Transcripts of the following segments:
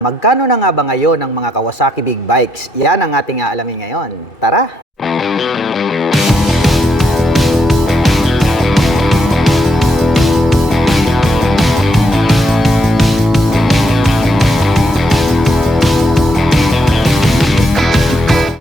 Magkano na nga ba ngayon ang mga Kawasaki Big Bikes? Yan ang ating aalamin ngayon. Tara!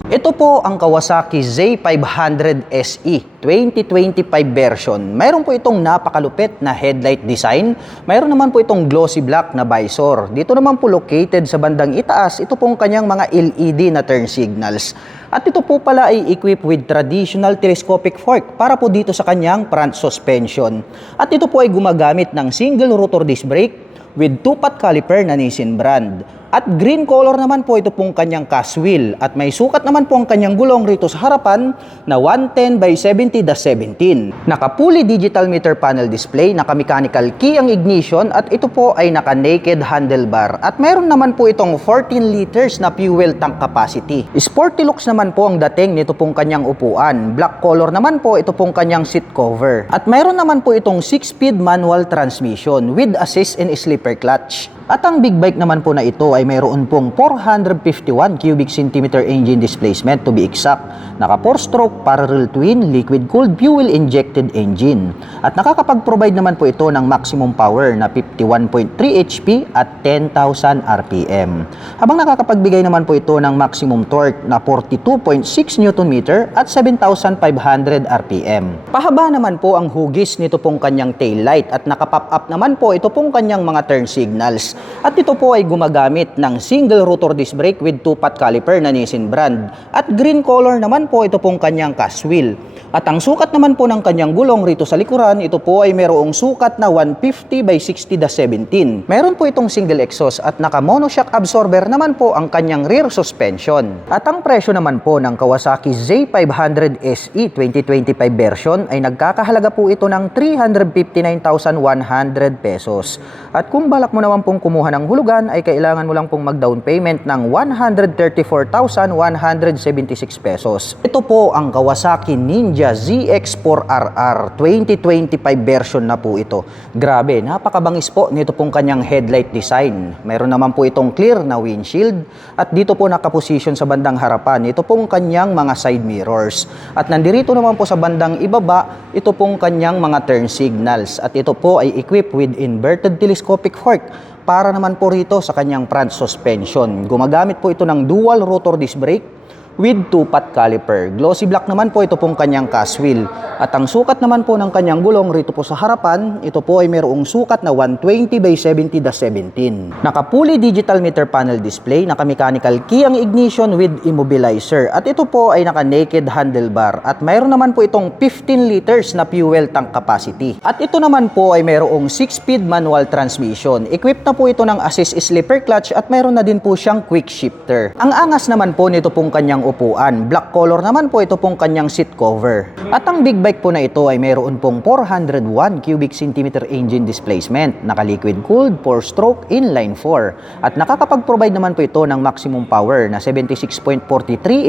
Ito po ang Kawasaki Z500 SE 2025 version. Mayroon po itong napakalupit na headlight design. Mayroon naman po itong glossy black na visor. Dito naman po located sa bandang itaas, ito pong kanyang mga LED na turn signals. At ito po pala ay equipped with traditional telescopic fork para po dito sa kanyang front suspension. At ito po ay gumagamit ng single rotor disc brake with 2-pot caliper na Nissin brand. At green color naman po ito pong kanyang cast wheel. At may sukat naman po ang kanyang gulong rito sa harapan na 110 by 70-17. Naka-fully digital meter panel display, naka-mechanical key ang ignition at ito po ay naka-naked handlebar. At mayroon naman po itong 14 liters na fuel tank capacity. Sporty looks naman po ang dating nito pong kanyang upuan. Black color naman po ito pong kanyang seat cover. At mayroon naman po itong 6-speed manual transmission with assist and slipper clutch. At ang big bike naman po na ito ay mayroon pong 451 cubic centimeter engine displacement to be exact. Naka 4-stroke parallel twin liquid cooled fuel injected engine. At nakakapag-provide naman po ito ng maximum power na 51.3 HP at 10,000 RPM. Habang nakakapagbigay naman po ito ng maximum torque na 42.6 Nm at 7,500 RPM. Pahaba naman po ang hugis nito pong kanyang taillight at naka-pop up naman po ito pong kanyang mga turn signals. At ito po ay gumagamit ng single rotor disc brake with 2-pot caliper na Nissin brand. At green color naman po ito pong kanyang cast wheel. At ang sukat naman po ng kanyang gulong rito sa likuran, ito po ay mayroong sukat na 150 by 60-17. Meron po itong single exhaust at naka monoshock absorber naman po ang kanyang rear suspension. At ang presyo naman po ng Kawasaki Z500 SE 2025 version ay nagkakahalaga po ito ng 359,100 pesos. At kung balak mo naman pong kumuha ng hulugan ay kailangan mo lang pong mag-down payment ng 134,176 pesos. Ito po ang Kawasaki Ninja ZX4RR 2025 version na po ito. Grabe, napakabangis po nito pong kanyang headlight design. Meron naman po itong clear na windshield at dito po nakaposisyon sa bandang harapan ito pong kanyang mga side mirrors. At nandirito naman po sa bandang ibaba ito pong kanyang mga turn signals at ito po ay equipped with inverted telescopic fork para naman po rito sa kanyang front suspension. Gumagamit po ito ng dual rotor disc brake with 2-pot caliper. Glossy black naman po ito pong kanyang cast wheel. At ang sukat naman po ng kanyang gulong rito po sa harapan, ito po ay mayroong sukat na 120 by 70-17. Naka-fully digital meter panel display, naka-mechanical key ang ignition with immobilizer. At ito po ay naka-naked handlebar. At mayroon naman po itong 15 liters na fuel tank capacity. At ito naman po ay mayroong 6-speed manual transmission. Equipped na po ito ng assist slipper clutch at mayroon na din po siyang quick shifter. Ang angas naman po nito pong kanyang upuan. Black color naman po ito pong kanyang seat cover. At ang big bike po na ito ay mayroon pong 401 cubic centimeter engine displacement, naka-liquid cooled, 4-stroke, inline 4. At nakakapag-provide naman po ito ng maximum power na 76.43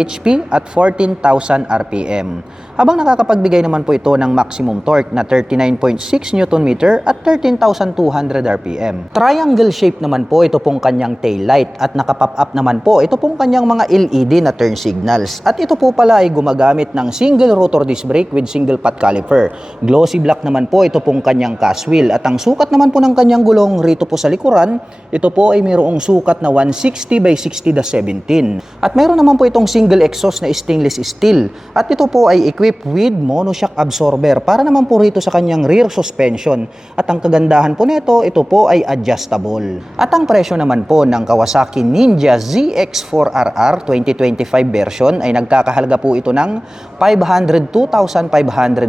HP at 14,000 RPM. Habang nakakapagbigay naman po ito ng maximum torque na 39.6 Nm at 13,200 RPM. Triangle shape naman po ito pong kanyang taillight at naka-pop up naman po ito pong kanyang mga LED na turn signals. At ito po pala ay gumagamit ng single rotor disc brake with single pot caliper. Glossy black naman po ito pong kanyang cast wheel. At ang sukat naman po ng kanyang gulong rito po sa likuran, ito po ay mayroong sukat na 160 by 60-17. At mayroon naman po itong single exhaust na stainless steel. At ito po ay equipped with monoshock absorber para naman po rito sa kanyang rear suspension. At ang kagandahan po nito, ito po ay adjustable. At ang presyo naman po ng Kawasaki Ninja ZX4RR 2025 version ay nagkakahalaga po ito ng 502,500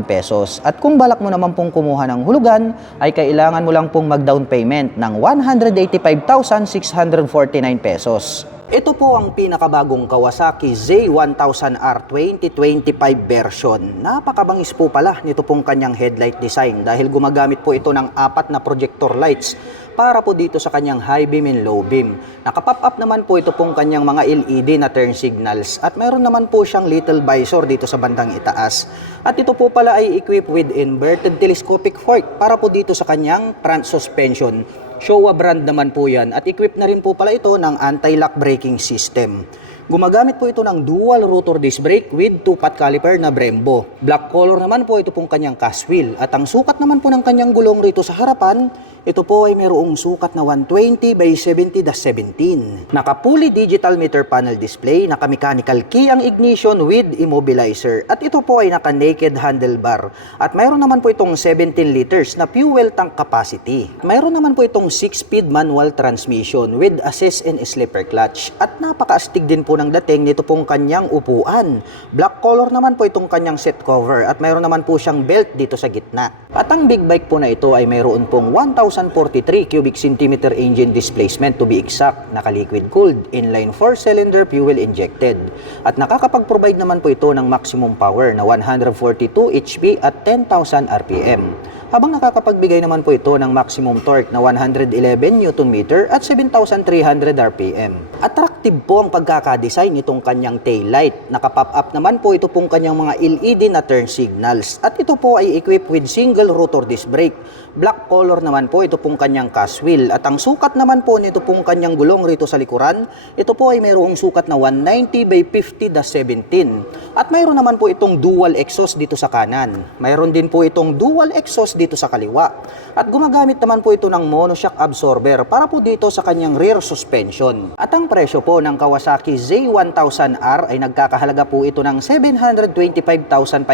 pesos. At kung balak mo naman pong kumuha ng hulugan, ay kailangan mo lang pong mag-down payment ng 185,649 pesos. Ito po ang pinakabagong Kawasaki Z1000R 2025 version. Napakabangis po pala nito pong kanyang headlight design dahil gumagamit po ito ng 4 na projector lights para po dito sa kanyang high beam and low beam. Naka-pop up naman po ito pong kanyang mga LED na turn signals at mayroon naman po siyang little visor dito sa bandang itaas. At ito po pala ay equipped with inverted telescopic fork para po dito sa kanyang front suspension. Showa brand naman po yan at equipped na rin po pala ito ng anti-lock braking system. Gumagamit po ito ng dual rotor disc brake with 2-pot caliper na Brembo. Black color naman po ito pong kanyang cast wheel at ang sukat naman po ng kanyang gulong rito sa harapan, ito po ay mayroong sukat na 120 by 70-17. Naka-fully digital meter panel display, naka-mechanical key ang ignition with immobilizer at ito po ay naka-naked handlebar. At mayroon naman po itong 17 liters na fuel tank capacity. Mayroon naman po itong 6-speed manual transmission with assist and slipper clutch at napaka-astig din po ng dating nito pong kanyang upuan. Black color naman po itong kanyang seat cover at mayroon naman po siyang belt dito sa gitna. At ang big bike po na ito ay mayroon pong 1,043 cubic centimeter engine displacement to be exact, naka-liquid cooled, inline 4-cylinder fuel injected. At nakakapag-provide naman po ito ng maximum power na 142 HP at 10,000 RPM. Habang nakakapagbigay naman po ito ng maximum torque na 111 Nm at 7,300 RPM. Attractive po ang pagkakadesign nitong kanyang taillight. Naka-pop up naman po ito pong kanyang mga LED na turn signals. At ito po ay equipped with single rotor disc brake. Black color naman po ito pong kanyang cast wheel. At ang sukat naman po nito pong kanyang gulong rito sa likuran, ito po ay mayroong sukat na 190 by 50-17. At mayroon naman po itong dual exhaust dito sa kanan. Mayroon din po itong dual exhaust dito sa kaliwa. At gumagamit naman po ito ng monoshock absorber para po dito sa kanyang rear suspension. At ang presyo po ng Kawasaki Z1000R ay nagkakahalaga po ito ng 725,500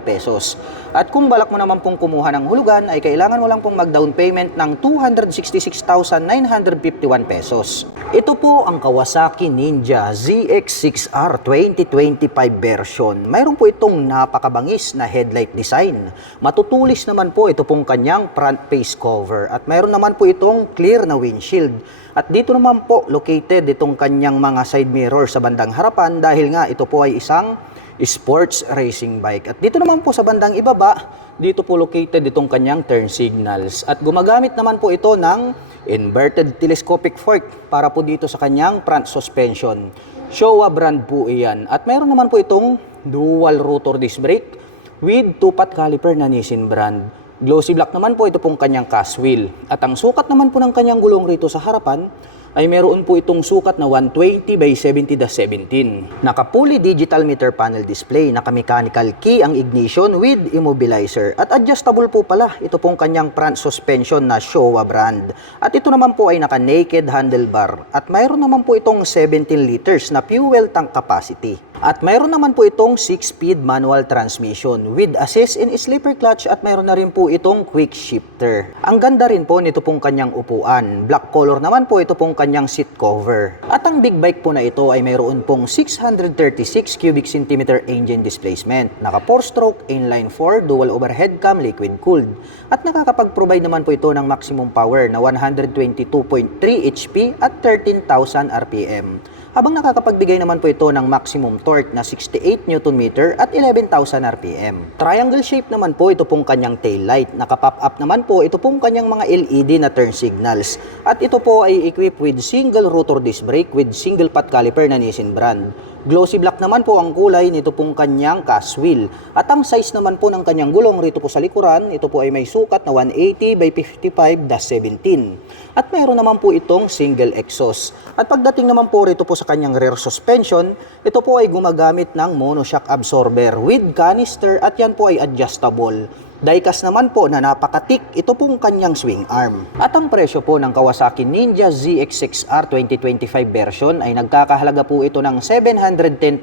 pesos. At kung balak mo naman pong kumuha ng hulugan ay kailangan mo lang pong mag-down payment ng 266,951 pesos. Ito po ang Kawasaki Ninja ZX6R 2025 version. Mayroon po itong napakabangis na headlight design. Matutulis naman po ito pong kanyang front face cover at mayroon naman po itong clear na windshield. At dito naman po located itong kanyang mga side mirror sa bandang harapan dahil nga ito po ay isang sports racing bike. At dito naman po sa bandang ibaba, dito po located itong kanyang turn signals. At gumagamit naman po ito ng inverted telescopic fork para po dito sa kanyang front suspension. Showa brand po iyan. At mayroon naman po itong dual rotor disc brake with 2-pot caliper na Nissin brand. Glossy black naman po ito pong kanyang cast wheel. At ang sukat naman po ng kanyang gulong rito sa harapan ay meron po itong sukat na 120 by 70-17. Naka-fully digital meter panel display, naka-mechanical key ang ignition with immobilizer. At adjustable po pala ito pong kanyang front suspension na Showa brand. At ito naman po ay naka-naked handlebar. At mayroon naman po itong 17 liters na fuel tank capacity. At mayroon naman po itong 6-speed manual transmission with assist and slipper clutch at mayroon na rin po itong quick shifter. Ang ganda rin po nito pong kanyang upuan. Black color naman po ito pong kanyang seat cover. At ang big bike po na ito ay mayroon pong 636 cubic centimeter engine displacement. Naka 4-stroke, inline 4, dual overhead cam, liquid cooled. At nakakapag-provide naman po ito ng maximum power na 122.3 HP at 13,000 RPM. Habang nakakapagbigay naman po ito ng maximum torque na 68 Nm at 11,000 RPM. Triangle shape naman po ito pong kanyang taillight. Naka-pop up naman po ito pong kanyang mga LED na turn signals. At ito po ay equipped with single rotor disc brake with single pot caliper na Nissin brand. Glossy black naman po ang kulay nito pong kanyang cast wheel. At ang size naman po ng kanyang gulong rito po sa likuran, ito po ay may sukat na 180 by 55-17. At mayroon naman po itong single exhaust. At pagdating naman po rito po sa kanyang rear suspension, ito po ay gumagamit ng monoshock absorber with canister at yan po ay adjustable. Diecast naman po na napakatik, ito pong kanyang swing arm. At ang presyo po ng Kawasaki Ninja ZX6R 2025 version ay nagkakahalaga po ito ng 710,500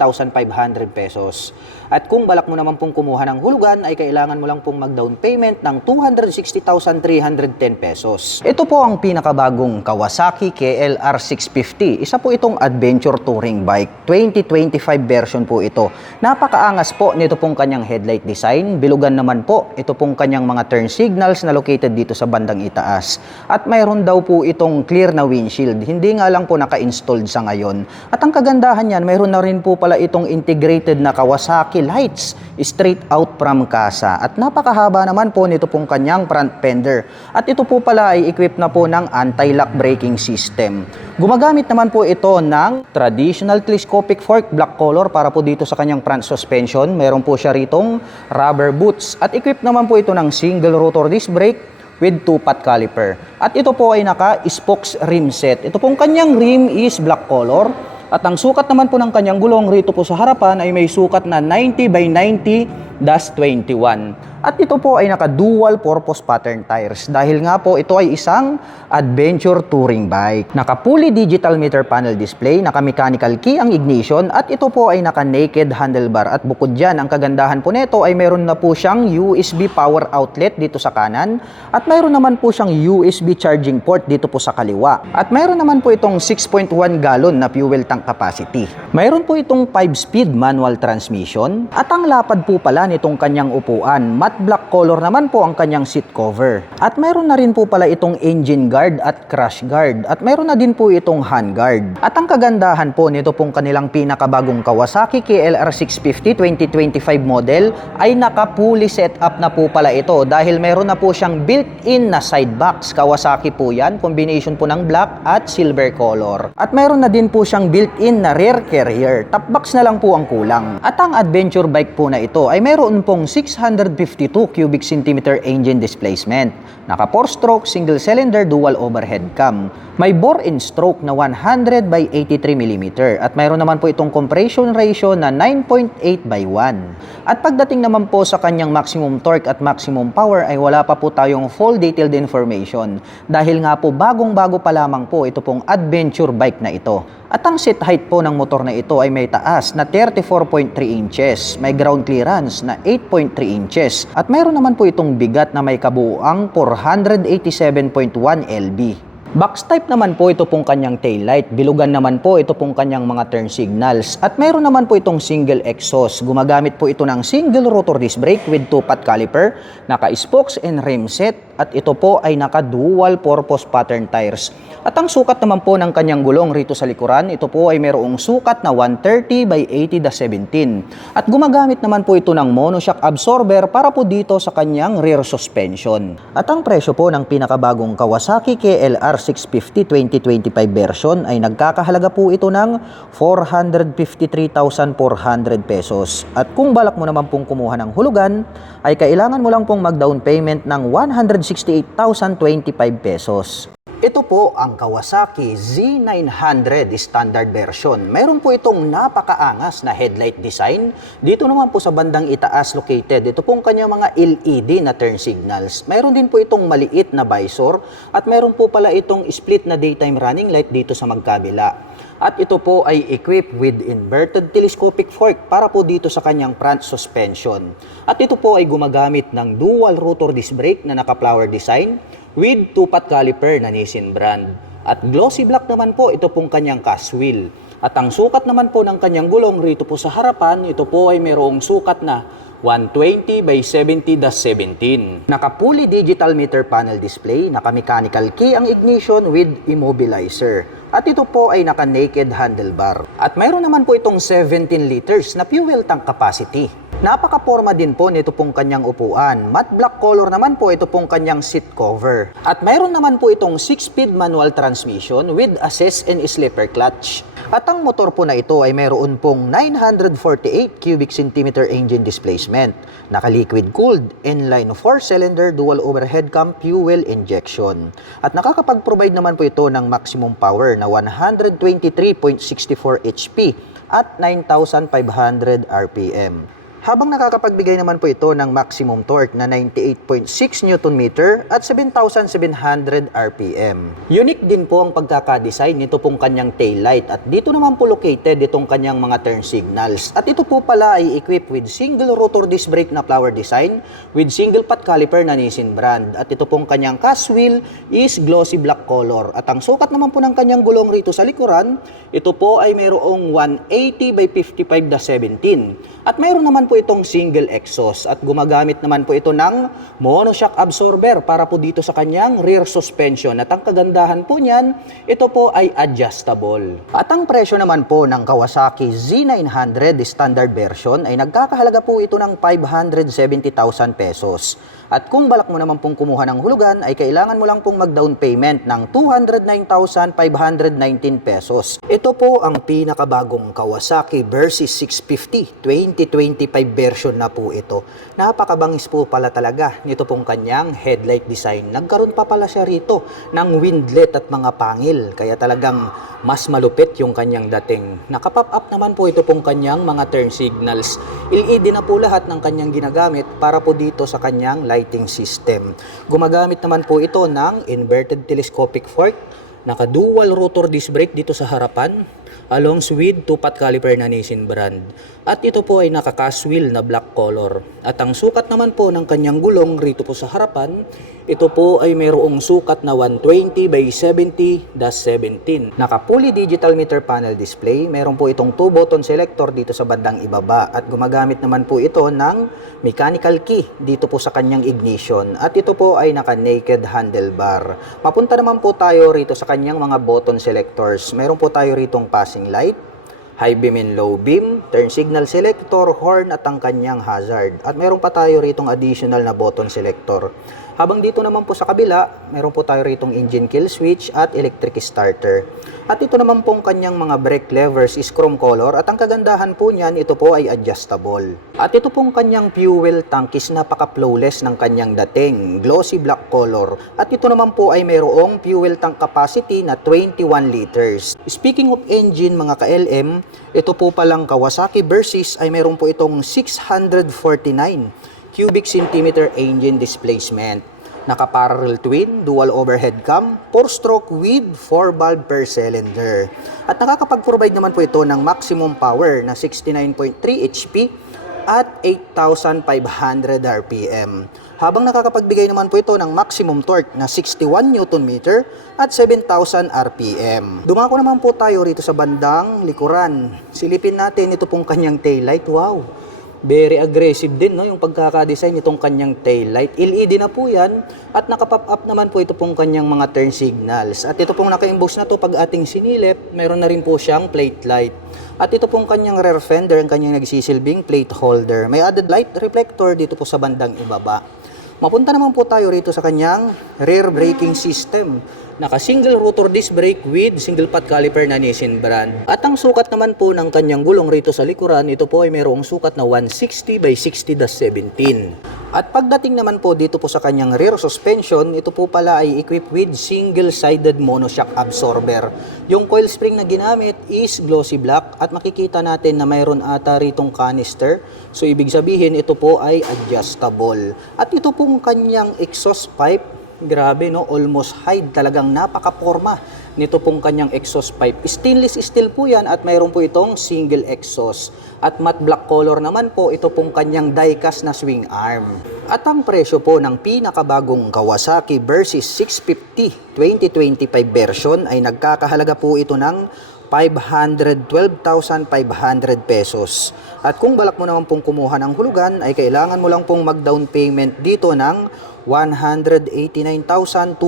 pesos. At kung balak mo naman pong kumuha ng hulugan ay kailangan mo lang pong mag-down payment ng 260,310 pesos. Ito po ang pinakabagong Kawasaki KLR 650. Isa po itong adventure touring bike. 2025 version po ito. Napakaangas po nito pong kanyang headlight design. Bilugan naman po ito pong kanyang mga turn signals na located dito sa bandang itaas. At mayroon daw po itong clear na windshield. Hindi nga lang po naka-installed sa ngayon. At ang kagandahan yan, mayroon na rin po pala itong integrated na Kawasaki lights straight out from casa. At napakahaba naman po nito pong kanyang front fender. At ito po pala ay equipped na po ng anti-lock braking system. Gumagamit naman po ito ng traditional telescopic fork black color para po dito sa kanyang front suspension. Meron po siya ritong rubber boots. At equipped naman po ito ng single rotor disc brake with 2-pot caliper. At ito po ay naka-spokes rim set. Ito pong kanyang rim is black color. At ang sukat naman po ng kanyang gulong rito po sa harapan ay may sukat na 90 by 90-21. At ito po ay naka-dual purpose pattern tires dahil nga po ito ay isang adventure touring bike. Naka-fully digital meter panel display, naka-mechanical key ang ignition at ito po ay naka-naked handlebar. At bukod dyan, ang kagandahan po nito ay meron na po siyang USB power outlet dito sa kanan at meron naman po siyang USB charging port dito po sa kaliwa. At meron naman po itong 6.1 gallon na fuel tank capacity. Mayroon po itong 5-speed manual transmission at ang lapad po pala nitong kanyang upuan, matte black color naman po ang kanyang seat cover. At meron na rin po pala itong engine guard at crash guard at meron na din po itong hand guard. At ang kagandahan po nito pong kanilang pinakabagong Kawasaki KLR 650 2025 model ay naka-fully set up na po pala ito dahil meron na po siyang built-in na side box. Kawasaki po yan, combination po ng black at silver color. At meron na din po siyang built-in na rear carrier. Top box na lang po ang kulang. At ang adventure bike po na ito ay meron pong 652 cubic centimeter engine displacement. Naka 4-stroke single cylinder dual overhead cam. May bore and stroke na 100 by 83 mm at mayroon naman po itong compression ratio na 9.8 by 1. At pagdating naman po sa kanyang maximum torque at maximum power ay wala pa po tayong full detailed information dahil nga po bagong-bago pa lamang po ito pong adventure bike na ito. At ang seat height po ng motor na ito ay may taas na 34.3 inches, may ground clearance na 8.3 inches at mayroon naman po itong bigat na may kabuuang 487.1 lb. Box type naman po ito pong kanyang taillight, bilugan naman po ito pong kanyang mga turn signals at mayroon naman po itong single exhaust. Gumagamit po ito ng single rotor disc brake with 2-pot caliper, naka-spokes and rim set at ito po ay naka-dual purpose pattern tires. At ang sukat naman po ng kanyang gulong rito sa likuran, ito po ay mayroong sukat na 130 by 80-17. At gumagamit naman po ito ng monoshock absorber para po dito sa kanyang rear suspension. At ang presyo po ng pinakabagong Kawasaki KLR 650 2025 version ay nagkakahalaga po ito ng 453,400 pesos. At kung balak mo naman pong kumuha ng hulugan, ay kailangan mo lang pong mag-down payment ng 168,025 pesos. Ito po ang Kawasaki Z900 standard version. Mayroon po itong napakaangas na headlight design. Dito naman po sa bandang itaas located, ito pong kanyang mga LED na turn signals. Mayroon din po itong maliit na visor at mayroon po pala itong split na daytime running light dito sa magkabila. At ito po ay equipped with inverted telescopic fork para po dito sa kanyang front suspension. At ito po ay gumagamit ng dual rotor disc brake na naka-flower design with 2-pot caliper na Nissin brand. At glossy black naman po ito pong kanyang cast wheel. At ang sukat naman po ng kanyang gulong rito po sa harapan, ito po ay mayroong sukat na 120 by 70-17. Naka-fully digital meter panel display, naka-mechanical key ang ignition with immobilizer. At ito po ay naka-naked handlebar. At mayroon naman po itong 17 liters na fuel tank capacity. Napaka-porma din po nito pong kanyang upuan. Matte black color naman po ito pong kanyang seat cover. At mayroon naman po itong 6-speed manual transmission with assist and slipper clutch. At ang motor po na ito ay mayroon pong 948 cubic centimeter engine displacement. Naka-liquid cooled, inline 4-cylinder dual overhead cam fuel injection. At nakakapag-provide naman po ito ng maximum power na 123.64 HP at 9,500 RPM. Habang nakakapagbigay naman po ito ng maximum torque na 98.6 Nm at 7,700 RPM. Unique din po ang pagkakadesign nito pong kanyang taillight at dito naman po located itong kanyang mga turn signals. At ito po pala ay equipped with single rotor disc brake na flower design with single pot caliper na Nissin brand. At ito pong kanyang cast wheel is glossy black color. At ang sukat naman po ng kanyang gulong rito sa likuran, ito po ay mayroong 180 by 55-17. At mayroon naman po itong single exhaust at gumagamit naman po ito ng monoshock absorber para po dito sa kanyang rear suspension. At ang kagandahan po niyan, ito po ay adjustable. At ang presyo naman po ng Kawasaki Z900 standard version ay nagkakahalaga po ito ng 570,000 pesos. At kung balak mo naman pong kumuha ng hulugan, ay kailangan mo lang pong mag-down payment ng 209,519 pesos. Ito po ang pinakabagong Kawasaki Versys 650 2025 version na po ito. Napakabangis po pala talaga nito pong kanyang headlight design. Nagkaroon pa pala siya rito ng windlet at mga pangil. Kaya talagang mas malupit yung kanyang dating. Nakapop up naman po ito pong kanyang mga turn signals. LED na po lahat ng kanyang ginagamit para po dito sa kanyang lighting system. Gumagamit naman po ito ng inverted telescopic fork, naka-dual rotor disc brake dito sa harapan, along with 2-pot caliper na Nissin brand. At ito po ay naka-cast wheel na black color. At ang sukat naman po ng kanyang gulong rito po sa harapan, ito po ay mayroong sukat na 120 by 70-17. Naka-fully digital meter panel display. Meron po itong 2-button selector dito sa bandang ibaba. At gumagamit naman po ito ng mechanical key dito po sa kanyang ignition. At ito po ay naka-naked handlebar. Papunta naman po tayo rito sa kanyang mga button selectors. Meron po tayo ritong passing light, high beam and low beam, turn signal selector, horn at ang kanyang hazard. At meron pa tayo ritong additional na button selector. Habang dito naman po sa kabila, meron po tayo ritong engine kill switch at electric starter. At ito naman pong kanyang mga brake levers is chrome color at ang kagandahan po niyan, ito po ay adjustable. At ito pong kanyang fuel tank is napaka-flawless ng kanyang dating, glossy black color. At ito naman po ay mayroong fuel tank capacity na 21 liters. Speaking of engine mga ka-LM, ito po palang Kawasaki Versys ay meron po itong 649 cubic centimeter engine displacement. Naka-parallel twin, dual overhead cam, 4-stroke with 4 valve per cylinder. At nakakapag-provide naman po ito ng maximum power na 69.3 HP at 8,500 RPM. Habang nakakapagbigay naman po ito ng maximum torque na 61 Nm at 7,000 RPM. Dumako naman po tayo rito sa bandang likuran. Silipin natin ito pong kanyang taillight. Wow! Very aggressive din, no, yung pagkakadesign nitong kanyang taillight. LED na po yan at nakapop up naman po ito pong kanyang mga turn signals. At ito pong naka-emboss na to pag ating sinilip, meron na rin po siyang plate light. At ito pong kanyang rear fender, ang kanyang nagsisilbing plate holder. May added light reflector dito po sa bandang ibaba. Mapunta naman po tayo rito sa kanyang rear braking system. Naka-single rotor disc brake with single pot caliper na Nissin brand. At ang sukat naman po ng kanyang gulong rito sa likuran, ito po ay mayroong sukat na 160 by 60-17. At pagdating naman po dito po sa kanyang rear suspension, ito po pala ay equipped with single-sided monoshock absorber. Yung coil spring na ginamit is glossy black at makikita natin na mayroon ata ritong canister. So ibig sabihin ito po ay adjustable. At ito pong kanyang exhaust pipe, grabe no, almost hide, talagang napaka-porma nito pong kanyang exhaust pipe. Stainless steel po yan at mayroon po itong single exhaust. At matte black color naman po ito pong kanyang die-cast na swing arm. At ang presyo po ng pinakabagong Kawasaki Versys 650 2025 version ay nagkakahalaga po ito ng 512,500 pesos. At kung balak mo naman pong kumuha ng hulugan, ay kailangan mo lang pong mag-down payment dito ng 189,239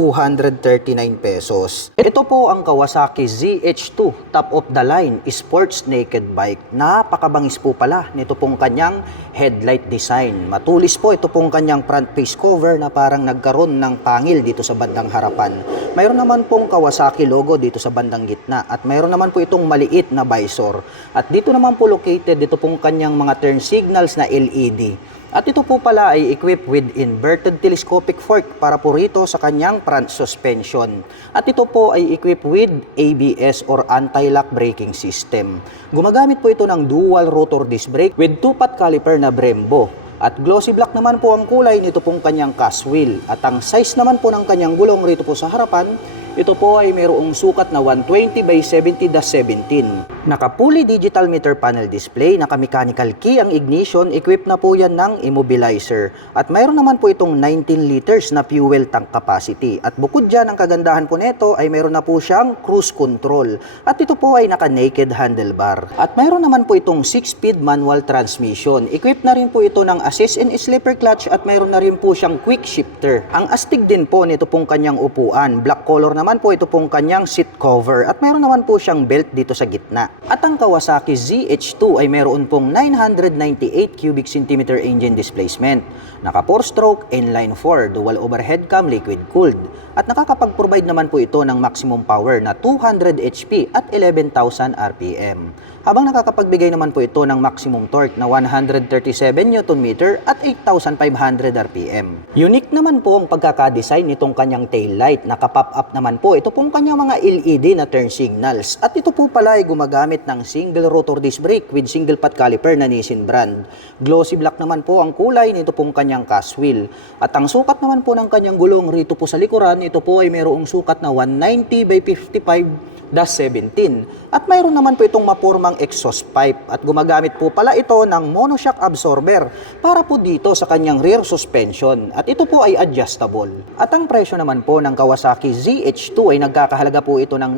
pesos. Ito po ang Kawasaki ZH2 top of the line sports naked bike. Napakabangis po pala nito pong kanyang headlight design. Matulis po ito pong kanyang front face cover na parang nagkaroon ng pangil dito sa bandang harapan. Mayroon naman pong Kawasaki logo dito sa bandang gitna at mayroon naman po itong maliit na visor. At dito naman po located dito pong kanyang mga turn signals na LED. At ito po pala ay equipped with inverted telescopic fork para po rito sa kanyang front suspension. At ito po ay equipped with ABS or anti-lock braking system. Gumagamit po ito ng dual rotor disc brake with 2-pot caliper na Brembo. At glossy black naman po ang kulay nito pong kanyang cast wheel. At ang size naman po ng kanyang gulong rito po sa harapan, ito po ay mayroong sukat na 120 by 70-17. Naka-fully digital meter panel display, naka-mechanical key ang ignition, equipped na po yan ng immobilizer. At mayroon naman po itong 19 liters na fuel tank capacity. At bukod dyan, ang kagandahan po nito ay mayroon na po siyang cruise control. At ito po ay naka-naked handlebar. At mayroon naman po itong 6-speed manual transmission. Equipped na rin po ito ng assist and slipper clutch at mayroon na rin po siyang quick shifter. Ang astig din po nito pong kanyang upuan. Black color naman po ito pong kanyang seat cover at mayroon naman po siyang belt dito sa gitna. At ang Kawasaki ZH2 ay mayroon pong 998 cubic centimeter engine displacement. Naka 4-stroke, inline 4, dual overhead cam, liquid cooled. At nakakapag-provide naman po ito ng maximum power na 200 HP at 11,000 RPM. Habang nakakapagbigay naman po ito ng maximum torque na 137 Nm at 8,500 RPM. Unique naman po ang pagkakadesign nitong kanyang taillight. Naka-pop up naman po ito pong kanyang mga LED na turn signals. At ito po pala ay gumagamit ng single rotor disc brake with single pot caliper na Nissin brand. Glossy black naman po ang kulay nito pong kanyang cast wheel. At ang sukat naman po ng kanyang gulong rito po sa likuran, ito po ay mayroong sukat na 190 by 55-17. At mayroon naman po itong mapurmang exhaust pipe at gumagamit po pala ito ng monoshock absorber para po dito sa kanyang rear suspension at ito po ay adjustable. At ang presyo naman po ng Kawasaki ZH2 ay nagkakahalaga po ito ng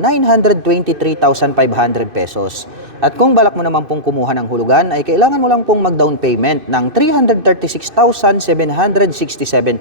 923,500 pesos. At kung balak mo naman pong kumuha ng hulugan ay kailangan mo lang pong mag-down payment ng 336,767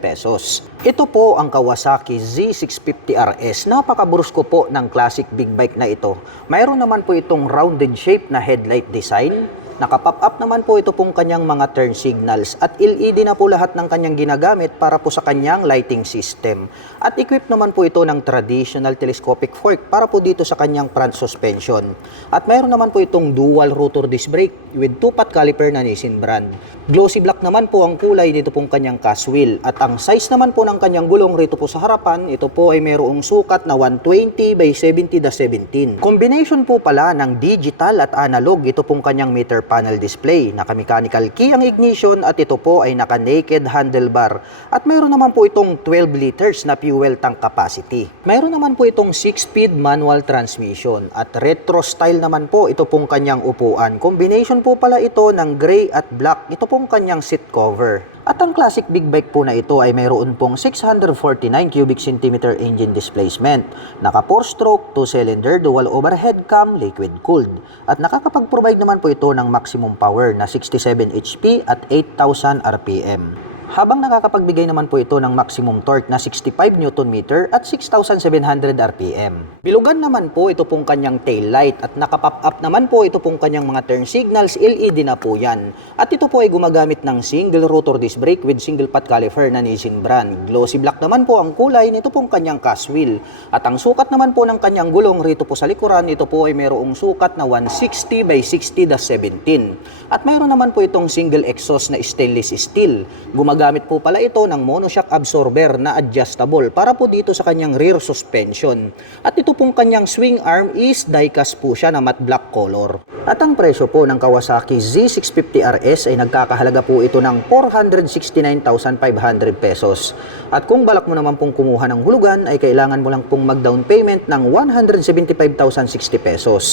pesos. Ito po ang Kawasaki Z650RS. Napakaburusko po ng classic big bike na ito. Mayroon naman po itong rounded shape na headlight design. Naka-pop up naman po ito pong kanyang mga turn signals at LED na po lahat ng kanyang ginagamit para po sa kanyang lighting system. At equipped naman po ito ng traditional telescopic fork para po dito sa kanyang front suspension. At mayroon naman po itong dual rotor disc brake with 2-pot caliper na Nissin brand. Glossy black naman po ang kulay dito pong kanyang cast wheel. At ang size naman po ng kanyang gulong rito po sa harapan, ito po ay mayroong sukat na 120 by 70-17. Combination po pala ng digital at analog ito pong kanyang meter panel display. Naka-mechanical key ang ignition at ito po ay naka-naked handlebar. At mayroon naman po itong 12 liters na fuel tank capacity. Mayroon naman po itong 6-speed manual transmission at retro style naman po ito pong kanyang upuan. Combination po pala ito ng gray at black. Ito pong kanyang seat cover. At ang classic big bike po na ito ay mayroon pong 649 cubic centimeter engine displacement. Naka 4-stroke, 2-cylinder, dual overhead cam, liquid cooled. At nakakapag-provide naman po ito ng maximum power na 67 HP at 8,000 RPM. Habang nakakapagbigay naman po ito ng maximum torque na 65 Nm at 6,700 RPM. Bilugan naman po ito pong kanyang tail light at nakapop up naman po ito pong kanyang mga turn signals, LED na po yan. At ito po ay gumagamit ng single rotor disc brake with single pot caliper na Nissin brand. Glossy black naman po ang kulay nito pong kanyang cast wheel. At ang sukat naman po ng kanyang gulong rito po sa likuran, ito po ay mayroong sukat na 160 by 60-17. At mayroon naman po itong single exhaust na stainless steel. Gumagamit po pala ito ng monoshock absorber na adjustable para po dito sa kanyang rear suspension. At ito pong kanyang swing arm is die-cast po siya na matte black color. At ang presyo po ng Kawasaki Z650RS ay nagkakahalaga po ito ng 469,500 pesos. At kung balak mo naman pong kumuha ng hulugan ay kailangan mo lang pong mag-down payment ng 175,060 pesos.